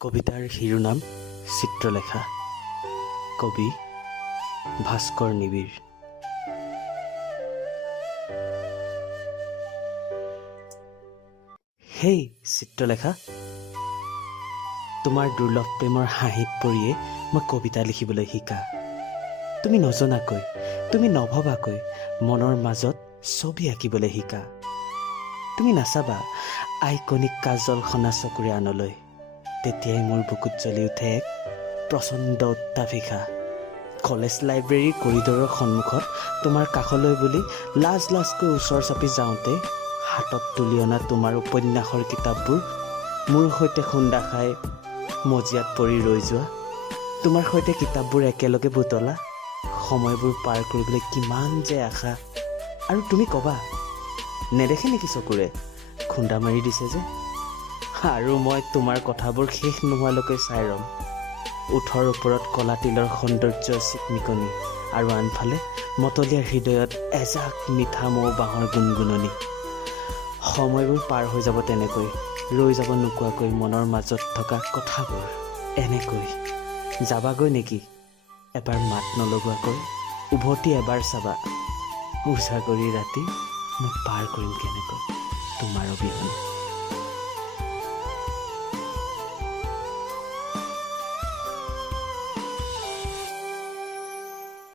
কবিতাৰ শিৰোনাম চিত্ৰলেখা। কবি ভাস্কৰ নিবিড়। হেই চিত্ৰলেখা, তোমাৰ দুৰ্লভ প্ৰেমৰ হাঁহিত পৰিয়ে মই কবিতা লিখিবলৈ শিকা। তুমি নজনাকৈ, তুমি নভবাকৈ মনৰ মাজত ছবি আঁকিবলৈ শিকা। তুমি নাচাবা আইকনিক কাজল সনা চকুৰে আনলৈ, তেতিয়াই মোৰ বুকুত জ্বলি উঠে এক প্ৰচণ্ড উত্তাপিষা। কলেজ লাইব্ৰেৰীৰ কৰিডৰৰ সন্মুখত তোমাৰ কাষলৈ বুলি লাজকৈ ওচৰ চাপি যাওঁতে হাতত তুলি অনা তোমাৰ উপন্যাসৰ কিতাপবোৰ মোৰ সৈতে খুন্দা খাই মজিয়াত পৰি ৰৈ যোৱা। তোমাৰ সৈতে কিতাপবোৰ একেলগে বুটলা, সময়বোৰ পাৰ কৰিবলৈ কিমান যে আশা। আৰু তুমি ক'বা, নেদেখে নেকি চকুৰে খুন্দা মাৰি দিছে যে? আৰু মই তোমাৰ কথাবোৰ শেষ নোহোৱালৈকে চাই ৰ'ম। ওঠৰ ওপৰত কলা তিলৰ সৌন্দৰ্যৰ চিকমিকনি, আৰু আনফালে মতলীয়া হৃদয়ত এজাক মিঠা মৌ বাঁহৰ গুণগুণনি। সময়বোৰ পাৰ হৈ যাব তেনেকৈ, ৰৈ যাব নোকোৱাকৈ মনৰ মাজত থকা কথাবোৰ এনেকৈ। যাবাগৈ নেকি এবাৰ মাত নলগোৱাকৈ? উভতি এবাৰ চাবা, উজাগৰি ৰাতি মই পাৰ কৰিম কেনেকৈ তোমাৰ অবিহনে।